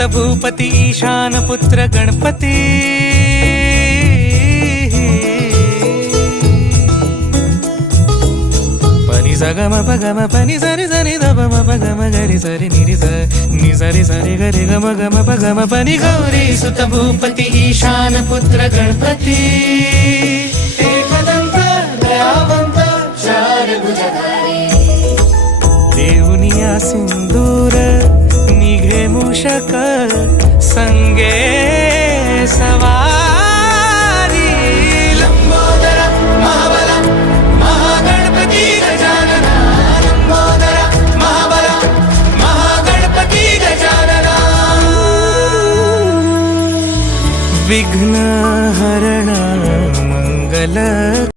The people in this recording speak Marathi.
सुत भूपती ईशान पुत्र गणपती पनी सगम पगम पनी सरी सरी दबम पगम गरी सरी निरी नि सरी सरी गरी गम गम पगम पनी गौरी सुत भूपती ईशान पुत्र गणपती एकदंत दयावंत चार भुजधारी देऊनिया सिंदूर निघे मूषक संगे सवारी लंबोदर महाबला महागणपती गजानना लंबोदर महाबला महागणपती गजानना विघ्न हरण मंगल